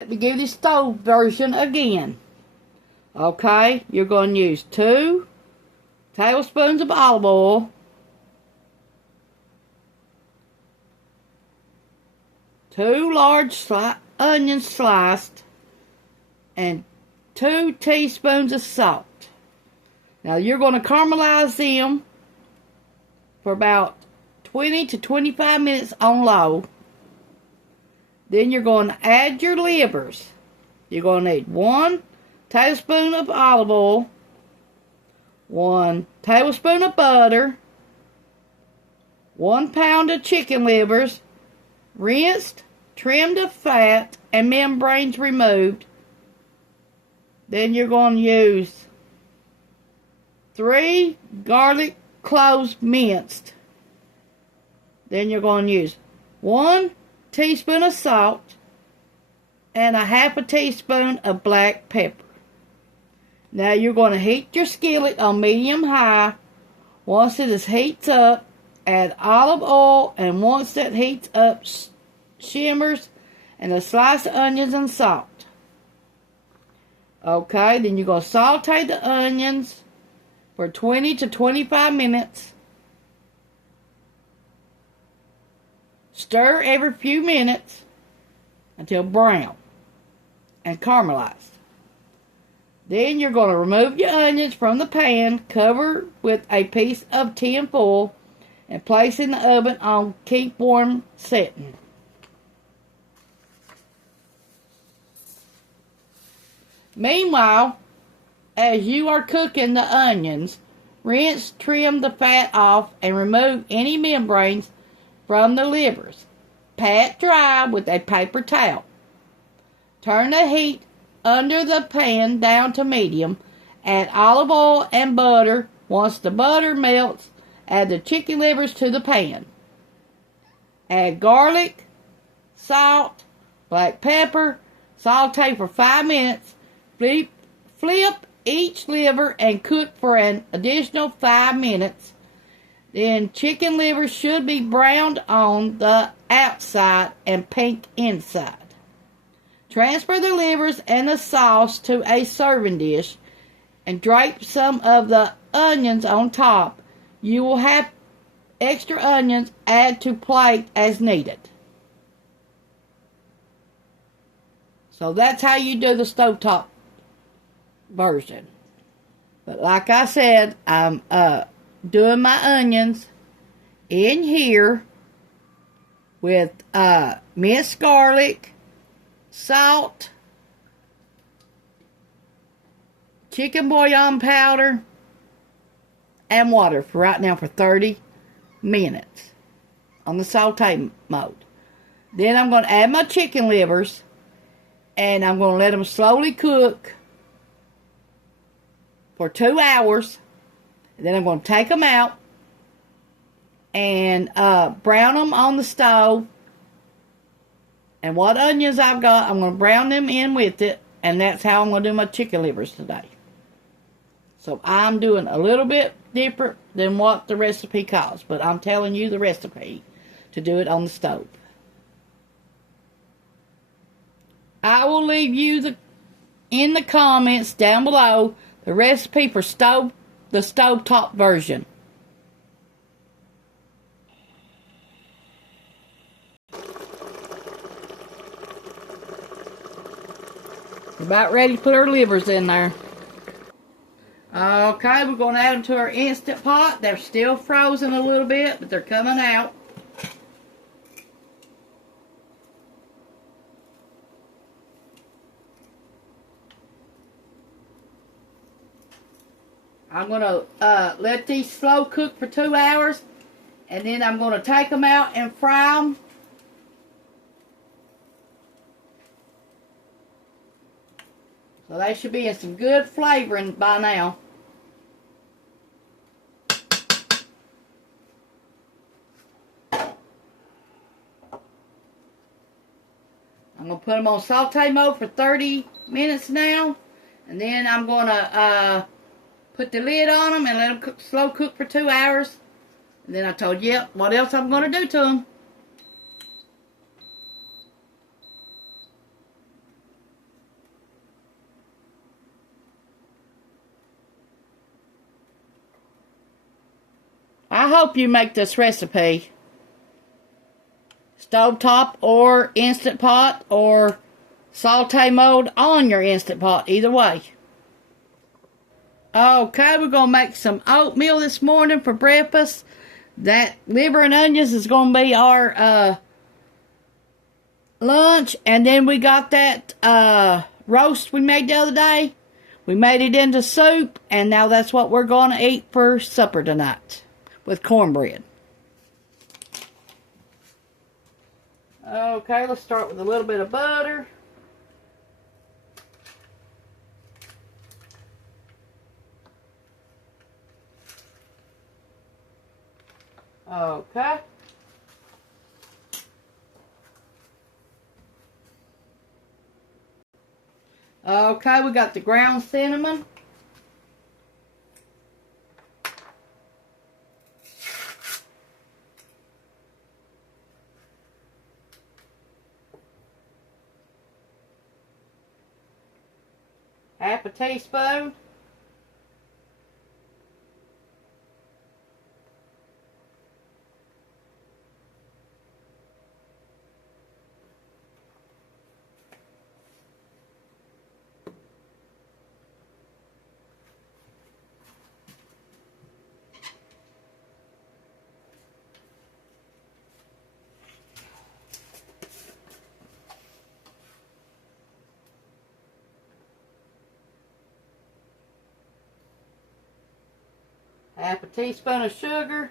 Let me give you the stove version again. Okay, you're going to use 2 tablespoons of olive oil, 2 large onions sliced, and 2 teaspoons of salt. Now you're going to caramelize them for about 20 to 25 minutes on low. Then you're going to add your livers. You're going to need 1 tablespoon of olive oil, 1 tablespoon of butter, 1 pound of chicken livers, rinsed, trimmed of fat, and membranes removed. Then you're going to use 3 garlic cloves minced. Then you're going to use 1 teaspoon of salt and a half a teaspoon of black pepper. Now you're going to heat your skillet on medium-high. Once it heats up, add olive oil, and once it heats up, shimmers, and a slice of onions and salt. Okay, then you're going to saute the onions for 20 to 25 minutes. Stir every few minutes until brown and caramelized. Then you're going to remove your onions from the pan, cover with a piece of tin foil, and place in the oven on keep warm setting. Meanwhile, as you are cooking the onions, rinse, trim the fat off, and remove any membranes from the livers. Pat dry with a paper towel. Turn the heat under the pan down to medium. Add olive oil and butter. Once the butter melts, add the chicken livers to the pan. Add garlic, salt, black pepper, saute for 5 minutes. Flip each liver and cook for an additional 5 minutes. Then chicken livers should be browned on the outside and pink inside. Transfer the livers and the sauce to a serving dish and drape some of the onions on top. You will have extra onions, add to plate as needed. So that's how you do the stovetop version. But like I said, I'm doing my onions in here with minced garlic, salt, chicken bouillon powder, and water for right now for 30 minutes on the saute mode. Then I'm going to add my chicken livers and I'm going to let them slowly cook for 2 hours. And then I'm going to take them out and brown them on the stove. And what onions I've got, I'm going to brown them in with it. And that's how I'm going to do my chicken livers today. So I'm doing a little bit different than what the recipe calls. But I'm telling you the recipe to do it on the stove. I will leave you in the comments down below the recipe for the stovetop version. We're about ready to put our livers in there. Okay, we're going to add them to our Instant Pot. They're still frozen a little bit, but they're coming out. I'm going to let these slow cook for 2 hours. And then I'm going to take them out and fry them. So they should be in some good flavoring by now. I'm going to put them on saute mode for 30 minutes now. And then I'm going to put the lid on them and let them slow cook for 2 hours. And then I told you what else I'm going to do to them. I hope you make this recipe. Stovetop or Instant Pot or saute mode on your Instant Pot. Either way. Okay, we're going to make some oatmeal this morning for breakfast. That liver and onions is going to be our lunch. And then we got that roast we made the other day. We made it into soup. And now that's what we're going to eat for supper tonight with cornbread. Okay, let's start with a little bit of butter. Okay. Okay, we got the ground cinnamon. Half a teaspoon. Half a teaspoon of sugar.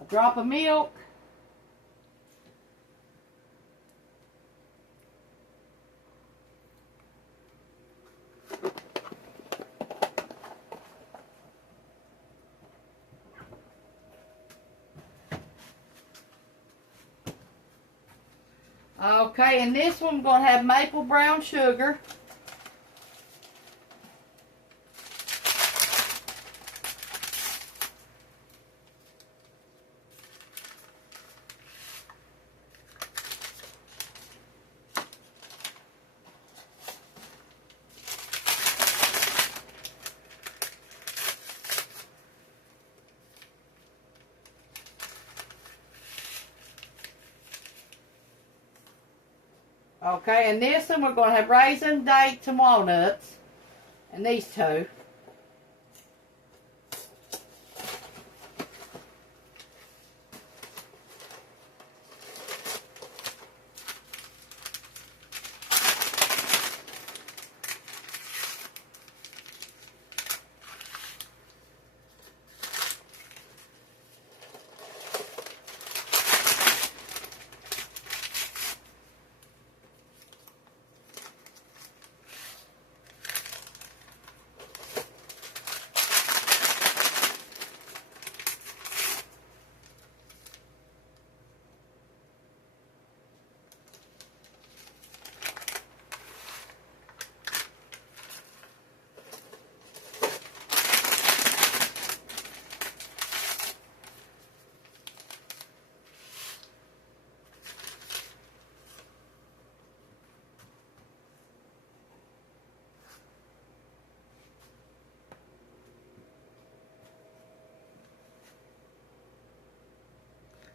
A drop of milk. Okay, and this one we're going to have maple brown sugar. Okay, and this one we're going to have raisins, dates, and walnuts. And these two.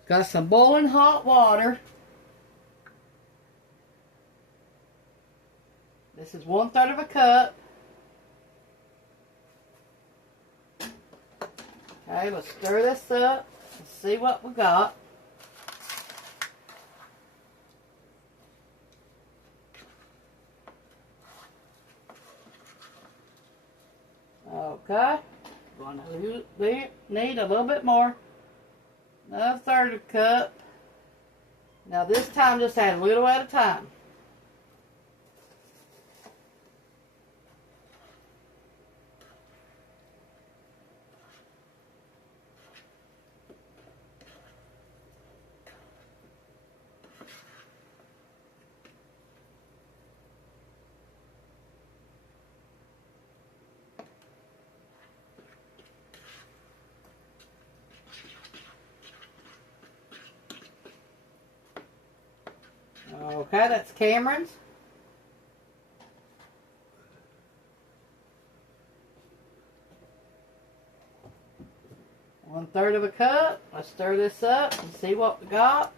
Got some boiling hot water. This is 1/3 of a cup. Okay, let's stir this up and see what we got. Okay, going to need a little bit more. Another 1/3 of a cup. Now this time just add a little at a time. Okay, that's Cameron's. One-third of a cup. Let's stir this up and see what we got.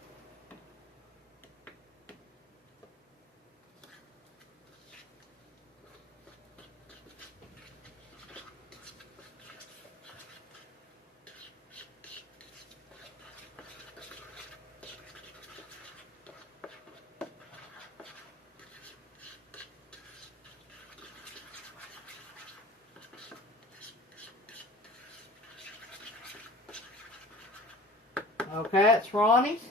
Okay, it's Ronnie's.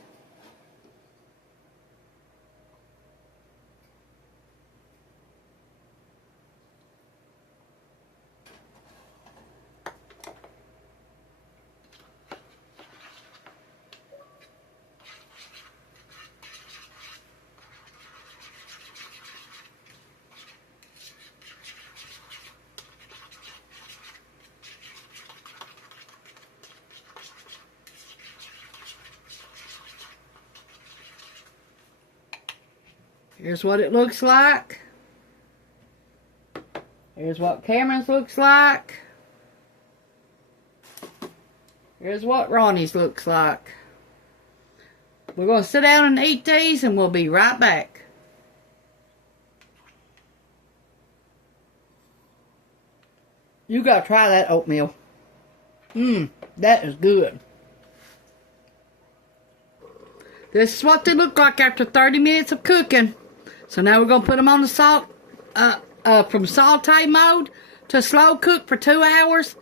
Here's what it looks like. Here's what Cameron's looks like. Here's what Ronnie's looks like. We're going to sit down and eat these and we'll be right back. You got to try that oatmeal. That is good. This is what they look like after 30 minutes of cooking. So now we're going to put them on the salt, from saute mode to slow cook for 2 hours.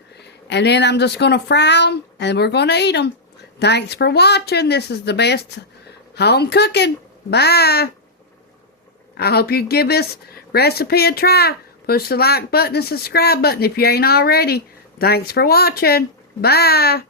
And then I'm just going to fry them and we're going to eat them. Thanks for watching. This is the best home cooking. Bye. I hope you give this recipe a try. Push the like button and subscribe button if you ain't already. Thanks for watching. Bye.